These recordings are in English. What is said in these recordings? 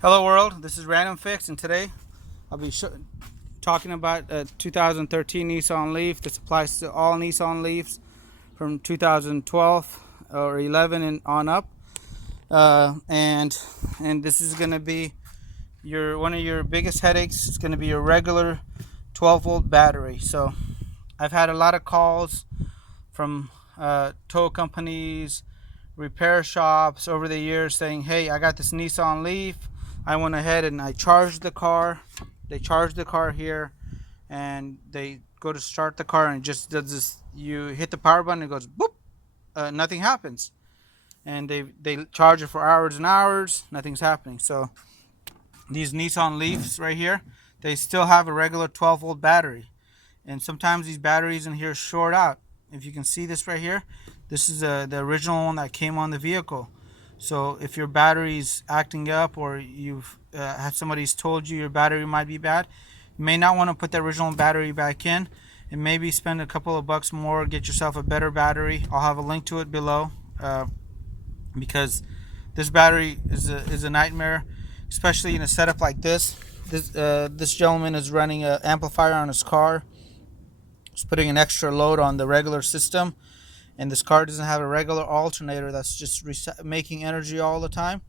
Hello world, this is Random Fix, and today I'll be talking about a 2013 Nissan Leaf. This applies to all Nissan Leafs from 2012 or 11 and on up. And this is going to be one of your biggest headaches. It's going to be your regular 12-volt battery. So I've had a lot of calls from tow companies, repair shops over the years saying, hey, I got this Nissan Leaf. I went ahead and I charged the car. They charged the car here, and they go to start the car, and it just does this. You hit the power button, it goes boop. Nothing happens, and they charge it for hours and hours. Nothing's happening. So these Nissan Leafs right here, they still have a regular 12-volt battery, and sometimes these batteries in here short out. If you can see this right here, this is the original one that came on the vehicle. So if your battery's acting up, or you've had somebody's told you your battery might be bad, you may not want to put the original battery back in, and maybe spend a couple of bucks more, get yourself a better battery. I'll have a link to it below, because this battery is a nightmare, especially in a setup like this. This gentleman is running an amplifier on his car. He's putting an extra load on the regular system, and this car doesn't have a regular alternator that's just making energy all the time.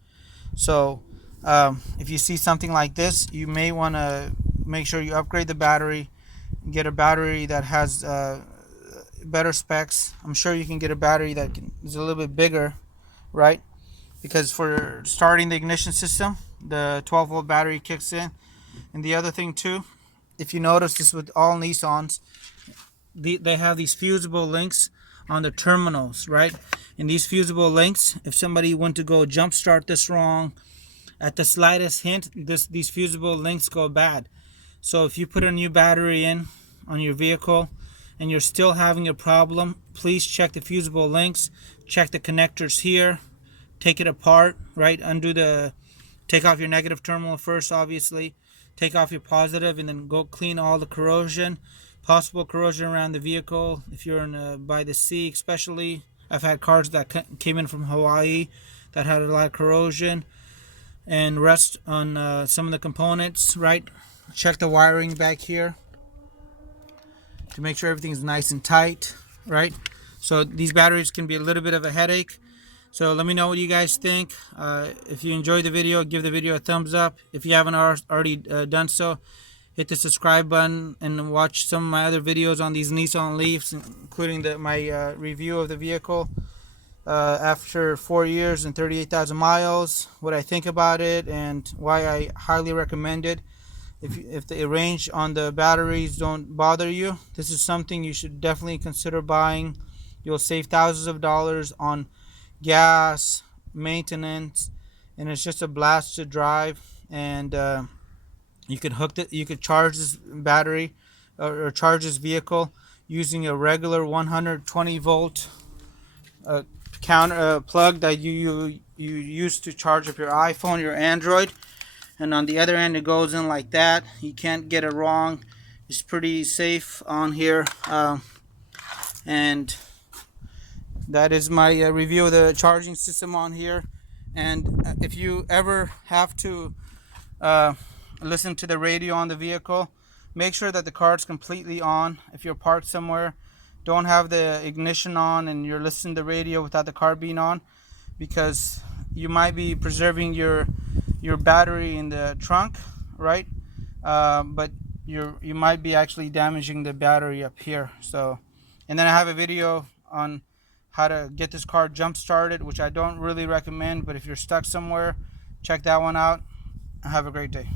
So if you see something like this, you may want to make sure you upgrade the battery, get a battery that has better specs. I'm sure you can get a battery that is a little bit bigger, right? Because for starting the ignition system, the 12-volt battery kicks in. And the other thing too, if you notice this with all Nissans, they have these fusible links on the terminals, right? And these fusible links, if somebody went to go jump start this wrong, at the slightest hint, these fusible links go bad. So if you put a new battery in on your vehicle and you're still having a problem, please check the fusible links, check the connectors here, take it apart, right? Take off your negative terminal first, obviously, take off your positive, and then go clean all the corrosion, possible corrosion around the vehicle. If you're by the sea, especially, I've had cars that came in from Hawaii that had a lot of corrosion and rust on some of the components, right? Check the wiring back here to make sure everything's nice and tight, right? So these batteries can be a little bit of a headache. So let me know what you guys think. If you enjoyed the video, give the video a thumbs up. If you haven't already done so, hit the subscribe button and watch some of my other videos on these Nissan Leafs, including my review of the vehicle after 4 years and 38,000 miles, what I think about it, and why I highly recommend it. If the range on the batteries don't bother you, this is something you should definitely consider buying. You'll save thousands of dollars on gas, maintenance, and it's just a blast to drive. And you could charge this battery or charge this vehicle using a regular 120 volt counter plug that you use to charge up your iPhone, your Android. And on the other end, it goes in like that. You can't get it wrong. It's pretty safe on here. And that is my review of the charging system on here. And if you ever have to listen to the radio on the vehicle, make sure that the car is completely on. If you're parked somewhere, don't have the ignition on and you're listening to the radio without the car being on, because you might be preserving your battery in the trunk, right? But you might be actually damaging the battery up here. So, and then I have a video on how to get this car jump started, which I don't really recommend, but if you're stuck somewhere, check that one out. Have a great day.